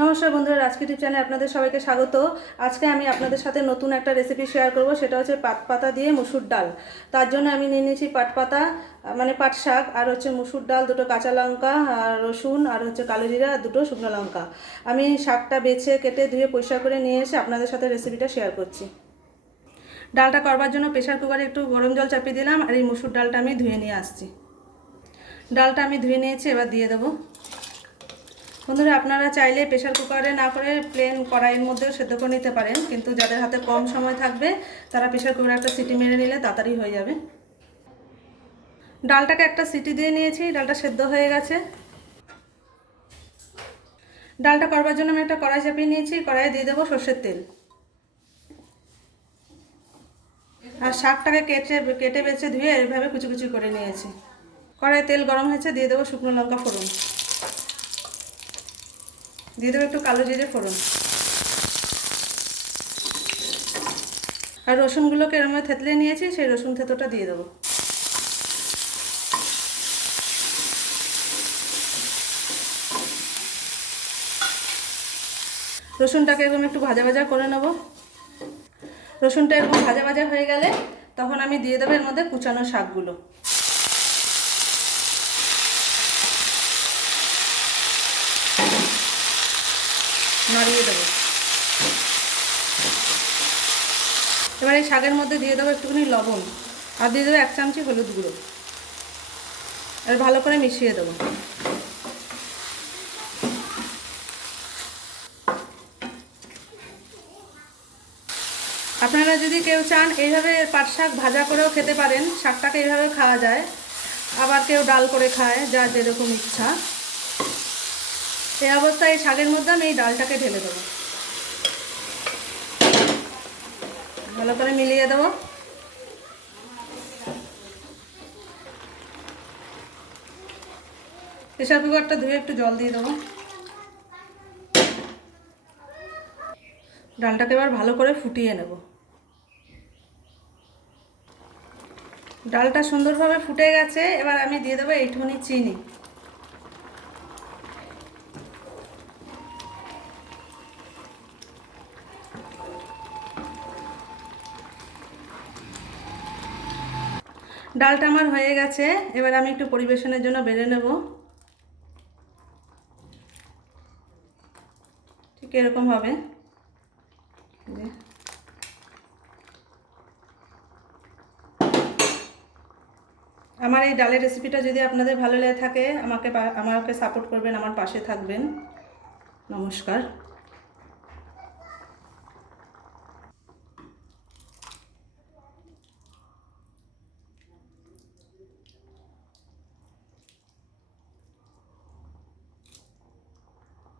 নমস্কার বন্ধুরা রাজকি টিপ চ্যানেলে আপনাদের সবাইকে স্বাগত। আজকে আমি আপনাদের সাথে নতুন একটা রেসিপি শেয়ার করব, সেটা হচ্ছে পাট পাতা দিয়ে মুসুর ডাল। তার জন্য আমি নিয়ে নিয়েছি পাট পাতা মানে পাট শাক, আর হচ্ছে মুসুর ডাল, দুটো কাঁচা লঙ্কা, আর রসুন, আর হচ্ছে কালো জিরা, আর দুটো শুকনো লঙ্কা। আমি শাকটা বেছে কেটে ধুয়ে পরিষ্কার করে নিয়ে এসে আপনাদের সাথে রেসিপিটা শেয়ার করছি। ডালটা করবার জন্য প্রেশার কুকারে একটু গরম জল চাপিয়ে দিলাম, আর এই মুসুর ডালটা আমি ধুয়ে নিয়ে আসছি। ডালটা আমি ধুয়ে নিয়েছি, এবার দিয়ে দেবো। বন্ধুরা, আপনারা চাইলে প্রেশার কুকারে না করে প্লেন কড়াইয়ের মধ্যেও সেদ্ধ করে নিতে পারেন। কিন্তু যাদের হাতে কম সময় থাকবে, তারা প্রেশার কুকারে একটা সিটি মেরে নিলে তাড়াতাড়ি হয়ে যাবে। ডালটাকে একটা সিটি দিয়ে নিয়েছি, ডালটা সেদ্ধ হয়ে গেছে। ডালটা করবার জন্য আমি একটা কড়াই চাপিয়ে নিয়েছি, কড়াইয়ে দিয়ে দেবো সর্ষের তেল। আর শাকটাকে কেটে কেটে বেছে ধুয়ে এইভাবে কুচি কুচি করে নিয়েছি। কড়াইয়ে তেল গরম হয়েছে, দিয়ে দেবো শুকনো লঙ্কা ফোড়ন। দিয়ে দেবো একটু কালো জিরে ফোড়ন। আর রসুনগুলোকে এরমভাবে থেতলে নিয়েছি, সেই রসুন থেতোটা দিয়ে দেবো। রসুনটাকে এরকম একটু ভাজা ভাজা করে নেব। রসুনটা এরকম ভাজা ভাজা হয়ে গেলে তখন আমি দিয়ে দেবো এর মধ্যে কুচানো শাকগুলো। দেবো এবার এই শাকের মধ্যে দিয়ে দেবো একটুখানি লবণ। আর দিয়ে দেবো এক চামচি হলুদ গুঁড়ো। আর ভালো করে মিশিয়ে দেবো। আপনারা যদি কেউ চান, এইভাবে পাট শাক ভাজা করেও খেতে পারেন। শাকটাকে এইভাবে খাওয়া যায়। আবার কেউ ডাল করে খায়, যার যেরকম ইচ্ছা। এই অবস্থায় এই শাকের মধ্যে আমি এই ডালটাকে ঢেলে দেবো। ভালো করে মিলিয়ে দেবো। প্রেশার কুকারটা ধুয়ে একটু জল দিয়ে দেবো। ডালটাকে এবার ভালো করে ফুটিয়ে নেব। ডালটা সুন্দরভাবে ফুটে গেছে, এবার আমি দিয়ে দেবো এইটুকুনি চিনি। ডালটা আমার হয়ে গেছে। এবার আমি একটু পরিবেশনের জন্য বেড়ে নেব। ঠিক এরকম হবে। আমার এই ডালের রেসিপিটা যদি আপনাদের ভালো লেগে থাকে, আমাকে আমাকে সাপোর্ট করবেন, আমার পাশে থাকবেন। নমস্কার।